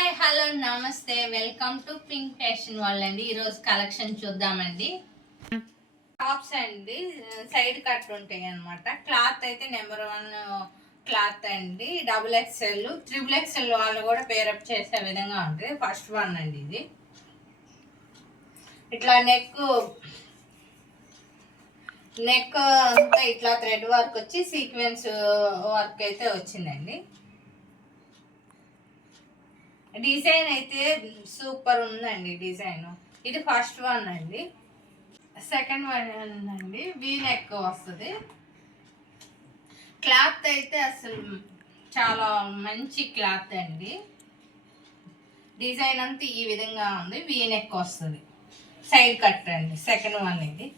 Hi hello నమస్తే welcome to pink fashion world అండి. ఈరోజు కలెక్షన్ చూద్దామండి. టాప్స్ అండి, సైడ్ కట్ ఉంటాయి అనమాట. క్లాత్ అయితే నెంబర్ 1 క్లాత్ అండి. XXL, XXL వాళ్ళు కూడా పేరప్ చేసే విధంగా ఉంటుంది. ఫస్ట్ వన్ అండి ఇది. ఇట్లా నెక్ అంతా ఇట్లా థ్రెడ్ వర్క్ వచ్చి సీక్వెన్స్ వర్క్ అయితే వచ్చిందండి. డిజైన్ అయితే సూపర్ ఉందండి. డిజైన్ ఇది ఫస్ట్ వన్ అండి. సెకండ్ వన్ అండి, వీ నెక్ వస్తుంది. క్లాత్ అయితే అసలు చాలా మంచి క్లాత్ అండి. డిజైన్ అంతా ఈ విధంగా ఉంది. వీ నెక్ వస్తుంది, సైడ్ కట్ అండి. సెకండ్ వన్ ఇది.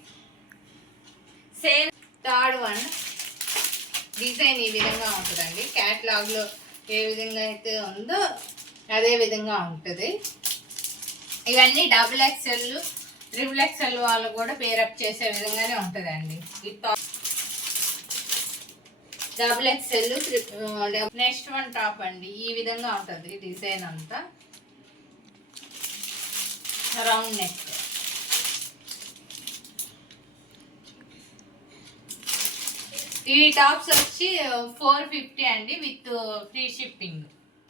సేమ్ థర్డ్ వన్ డిజైన్ ఈ విధంగా ఉంటుందండి. క్యాటలాగ్లో ఏ విధంగా అయితే ఉందో అదే విధంగా ఉంటుంది. ఇవన్నీ XXL, XXL వాళ్ళు కూడా పేరప్ చేసే విధంగానే ఉంటుందండి. ఈ top XXL. Next one top అండి, ఈ విధంగా ఉంటుంది. డిజైన్ అంతా రౌండ్ నెక్. ఈ టాప్స్ వచ్చి 450 అండి with free shipping.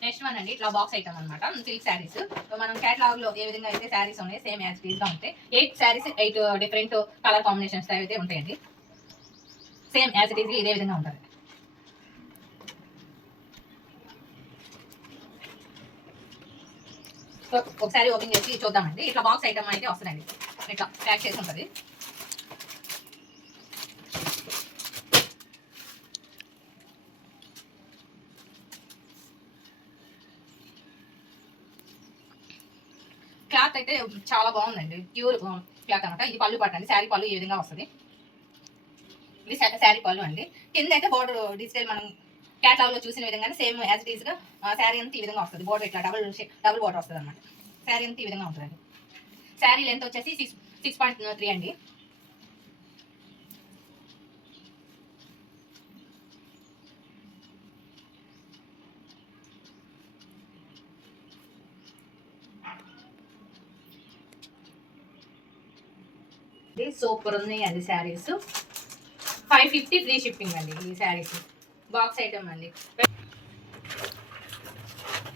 Next one అండి, ఇట్లా బాక్స్ ఐటమ్ అనమాట. సిల్క్ శారీస్. మనం కేటలాగ్ లో ఏ విధంగా అయితే శారీస్ ఉన్నాయి సేమ్ యాజ్ టీజ్ గా ఉంటాయి. 8 శారీస్ 8 డిఫరెంట్ కలర్ కాంబినేషన్స్ అయితే ఉంటాయండి. సేమ్ యాజ్ టీజ్ ఇదే విధంగా ఉంటుంది. ఒకసారి ఓపెన్ చేసి చూద్దామండి. ఇట్లా బాక్స్ ఐటమ్ అయితే వస్తుందండి. ఇట్లా ప్యాక్ చేసి ఉంటుంది. క్లాత్ అయితే చాలా బాగుందండి. ప్యూర్ క్లాత్ అనమాట. ఇది పళ్ళు పట్టండి. శారీ పళ్ళు ఈ విధంగా వస్తుంది. ఇది శారీ పళ్ళు అండి. కింద అయితే బోర్డర్ డిజిటల్ మనం క్యాటలాగ్ లో చూసిన విధంగానే సేమ్ యాజ్ ఇట్ ఈస్ గా శారీ అంతా ఈ విధంగా వస్తుంది. బోర్డర్ ఇట్లా డబుల్ బోర్డర్ వస్తుంది అనమాట. శారీ అంతా ఈ విధంగా ఉంటుందండి. శారీ లెంత్ వచ్చేసి 6.3 అండి. సూపర్ ఉన్నాయి అది శారీస్. 550 ఫ్రీ షిప్పింగ్ అండి. ఈ శారీస్ బాక్స్ ఐటమ్ అండి.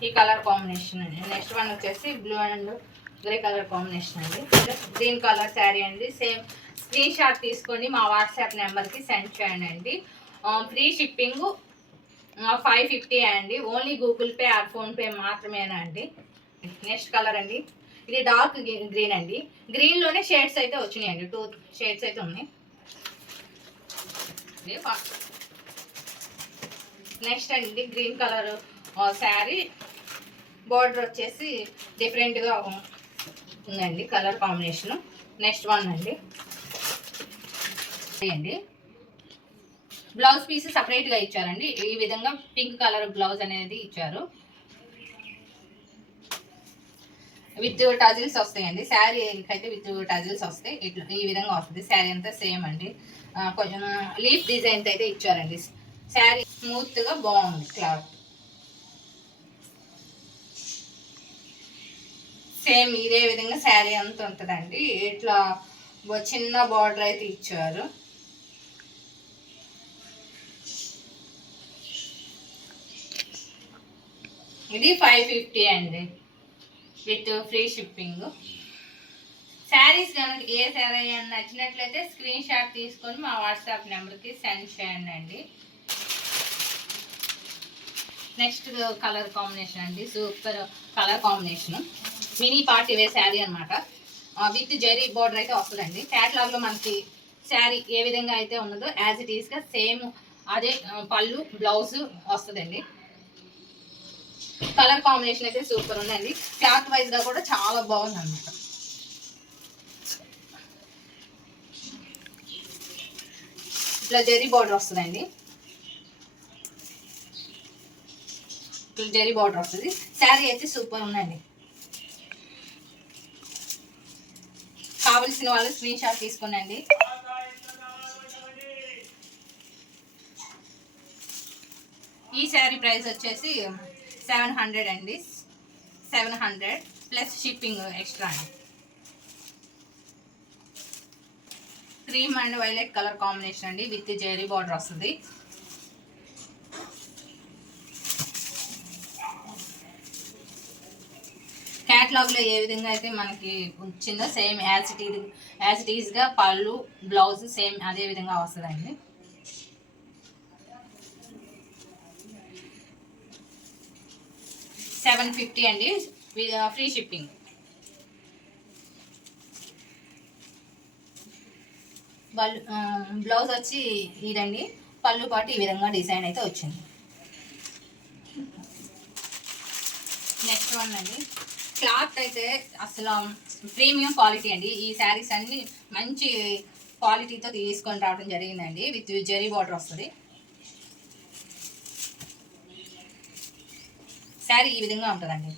ఈ కలర్ కాంబినేషన్ అండి. నెక్స్ట్ వన్ వచ్చేసి blue and grey colour combination అండి. గ్రీన్ కలర్ శారీ అండి. సేమ్ స్క్రీన్ షాట్ తీసుకొని మా వాట్సాప్ నెంబర్కి సెండ్ చేయండి అండి. ఫ్రీ షిప్పింగ్ 550 అండి. Only Google pay are PhonePe మాత్రమేనా అండి. నెక్స్ట్ కలర్ అండి, ఇది డార్క్ గ్రీన్ అండి. గ్రీన్ లోనే షేడ్స్ అయితే వచ్చినాయండి. 2 షేడ్స్ అయితే ఉన్నాయి. నెక్స్ట్ అండి, గ్రీన్ కలర్ శారీ. బోర్డర్ వచ్చేసి డిఫరెంట్గా ఉందండి కలర్ కాంబినేషన్. నెక్స్ట్ వన్ అండి. బ్లౌజ్ పీస్ సపరేట్గా ఇచ్చారండి. ఈ విధంగా పింక్ కలర్ బ్లౌజ్ అనేది ఇచ్చారు. విత్ టజిల్స్ వస్తాయండి. శారీ అయితే విత్ టజిల్స్ వస్తాయి. ఇట్లా ఈ విధంగా వస్తుంది. శారీ అంతా సేమ్ అండి. కొంచెం లీఫ్ డిజైన్ అయితే ఇచ్చారండి. శారీ స్మూత్గా బాగుంది క్లాత్. సేమ్ ఇదే విధంగా శారీ అంతా ఉంటుందండి. ఇట్లా చిన్న బార్డర్ అయితే ఇచ్చారు. ఇది 550 అండి విత్ ఫ్రీ షిప్పింగ్. శారీస్ కనుక ఏ శారీ అని నచ్చినట్లయితే స్క్రీన్ షాట్ తీసుకొని మా వాట్సాప్ నెంబర్కి సెండ్ చేయండి అండి. నెక్స్ట్ కలర్ కాంబినేషన్ అండి, super colour combination. Mini party wear sari అనమాట. విత్ జెరీ బార్డర్ అయితే వస్తుందండి. క్యాటలాగ్లో మనకి శారీ ఏ విధంగా అయితే ఉన్నదో యాజ్ ఇట్ ఈస్గా సేమ్ అదే పళ్ళు బ్లౌజ్ వస్తుందండి. కలర్ కాంబినేషన్ అయితే సూపర్ ఉందండి. క్లాత్ వైజ్ గా కూడా చాలా బాగుంది అనమాట. ఇట్లా జెరీ బార్డర్ వస్తుందండి. ఇట్లా జెరీ బార్డర్ వస్తుంది. శారీ అయితే సూపర్ ఉందండి. కావలసిన వాళ్ళు స్క్రీన్ షాట్ తీసుకోండి. ఈ శారీ ప్రైస్ వచ్చేసి 700 అండి. 700 ప్లస్ షిప్పింగ్ ఎక్స్ట్రా అండి. Cream and violet colour combination అండి, విత్ జెరీ బార్డర్ వస్తుంది. క్యాటలాగ్లో ఏ విధంగా అయితే మనకి వచ్చిందో సేమ్ యాజ్ ఇట్ ఈజ్గా పళ్ళు బ్లౌజ్ సేమ్ అదే విధంగా వస్తుందండి. $750 అండి, ఫ్రీ షిప్పింగ్. బ్లౌజ్ వచ్చి ఇదండి, పళ్ళు పాటు ఈ విధంగా డిజైన్ అయితే వచ్చింది. నెక్స్ట్ వన్ అండి, క్లాత్ అయితే అసలు ప్రీమియం క్వాలిటీ అండి. ఈ శారీస్ అన్ని మంచి క్వాలిటీతో తీసుకొని రావడం జరిగిందండి, విత్ జెరీ బార్డర్ వస్తుంది. శారీ ఈ విధంగా ఉంటుందండి.